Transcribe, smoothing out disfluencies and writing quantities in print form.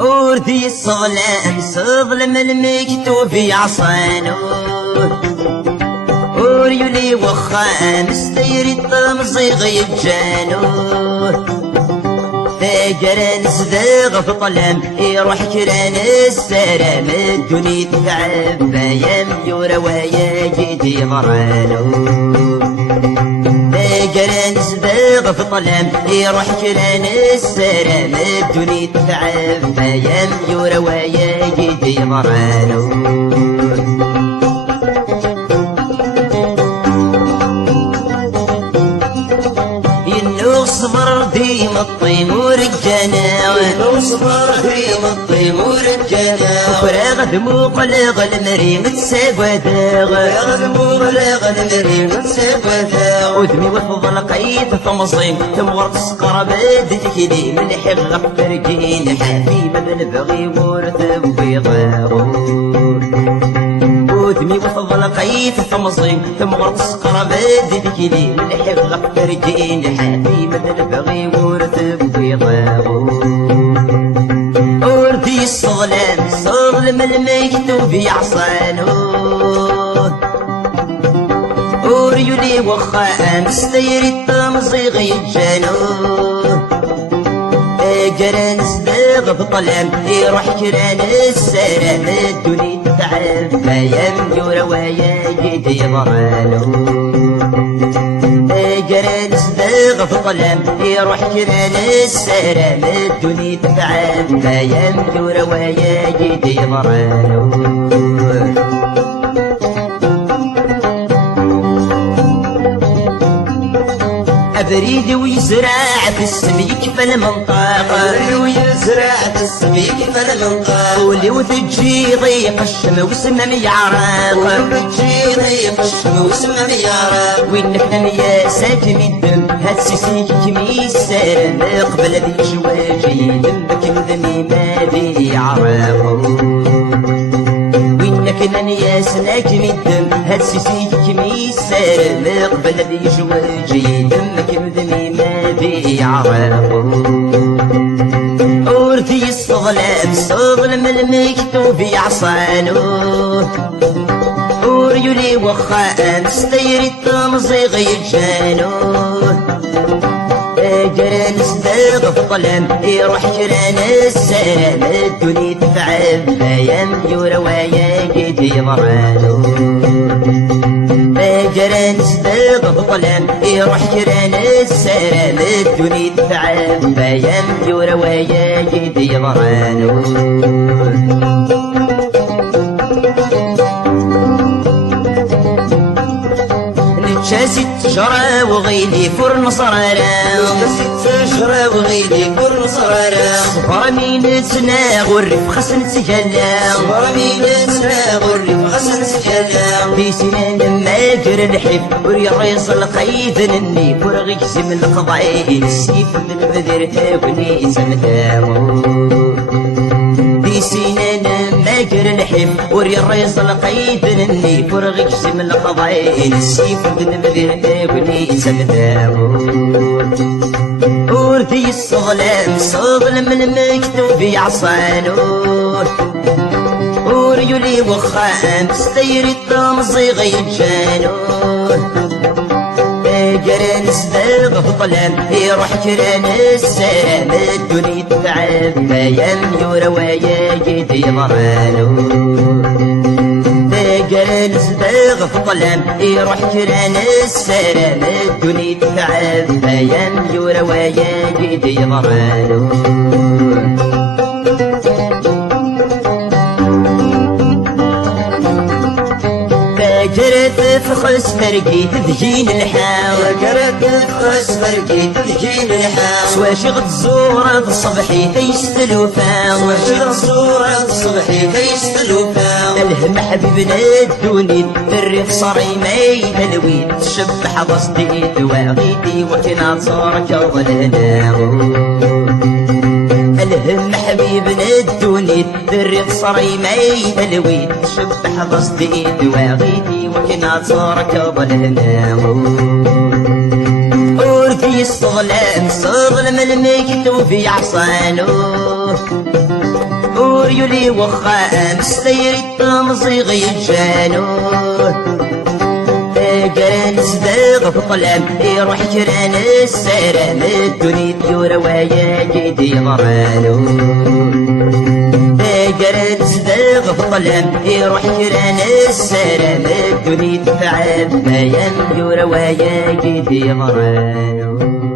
وردي الصغلان صغلم المكتوب يعصانو وريولي وخان ستيري الطمزيغ يتجانو تاجران صداغ في طلام يروح كران السلام الدنيا تتعب بايام يورا ويا جدي مرانو تاجران صداغ في طلام يروح كران السلام الدنيا تتعب بايام يورا ويا جدي مرانو صبر ديما الطيمور الجناوي صبر ديما الطيمور الجناوي وفراغ دموق لغ المريم تسابى داغ فراغ دموق لغ المريم تسابى داغ ودمي وفضل قيت فمصيم تمغرط السقر بدت كدي من حغ فرقين حفيمة بالبغي ورث وبيضاغور ودمي وفضل قيت فمصيم تمغرط السقر بدت كدي من حغ فرقين حفيمة بالبغي ورث وبيضاغور وردي الصغلان صغلم المكتوب يعصانو وريولي وخان ستيري الطمزيغ يتجانو جران صداغ بطلام يروح كران السلام الدنيا تتعب بايام يورا ويا جدي مرانو جران صداغ بطلام يروح كران السلام الدنيا تتعب بايام يورا ويا جدي مرانو أبريد ويزرع في السميك فالمنطقة ويزرع في السميك فالمنطقة ولي وتجي ضيق الشم وسمم يعرق وتجي ضيق الشم وسمم يعرق وينك يا ساكن الدم هات سيسيك كميسر قبل ذي شواجي دمك مذني ما ذي يعرق كنن يا سناكن الدم هاد سيسيك كميسر مقبل ذي جواجي دمك مذني ما بي عرق ورثي الصغلام صغلم المكتوب يعصانو وريولي وخان ستيري التمزيغ يتجانو جران صداغ في طلام يروح كران السلام الدنيا تتعب بايام يورا ويا جدي مرانو جران صداغ في طلام يروح كران السلام الدنيا تتعب بايام يورا ويا جدي مرانو شاسي تجرى وغيدي فرن صرارا شاسي تجرى وغيدي فرن صرارا صبر مين تناغ والريف خسن سجلا صبر مين تناغ والريف خسن سجلا في سنان ما جر الحب وريص القيد النيف ورغيس من القضايا السيف من البذر تاوني سمتاو في سنان ما جر الحب وريص القيد النيف ورغيس من القضايا السيف من البذر تاوني سمتاو ورثي الصغلام صغلم المكتوب يعصانو وريولي وخان ستيري التمزيغ يتجانو جران صداغ في طلام يروح كران السلام الدنيا تتعب بايام يورا ويا جدي مرانو جران صداغ في طلام يروح كران السلام الدنيا تتعب بايام يورا ويا جدي مرانو جرت في خس فرقيت تجين الحاوى جرت في خس فرقيت تجين الحاوى سواشغ الزورة الصبحي تيستلو فاوى سواشغ الزورة الصبحي تيستلو فاوى الهم حبيبنا الدوني الريف صري ميت الويد تشبح بصديت واغيتي وكنا صارك ظلنا الهم حبيبنا الدوني الريف صري ميت الويد تشبح بصديت واغيتي وكنا صارك ظلنا ظلم الميت وفي عصانو وريولي وخا مستير التمزيغ يجانو جران صداق في الظلام يروح جران السلام الدنيا تيورا ويا جدي ضرانو جران صداق في الظلام يروح جران السلام الدنيا تفعل ما ينجور ويا جدي ضرانو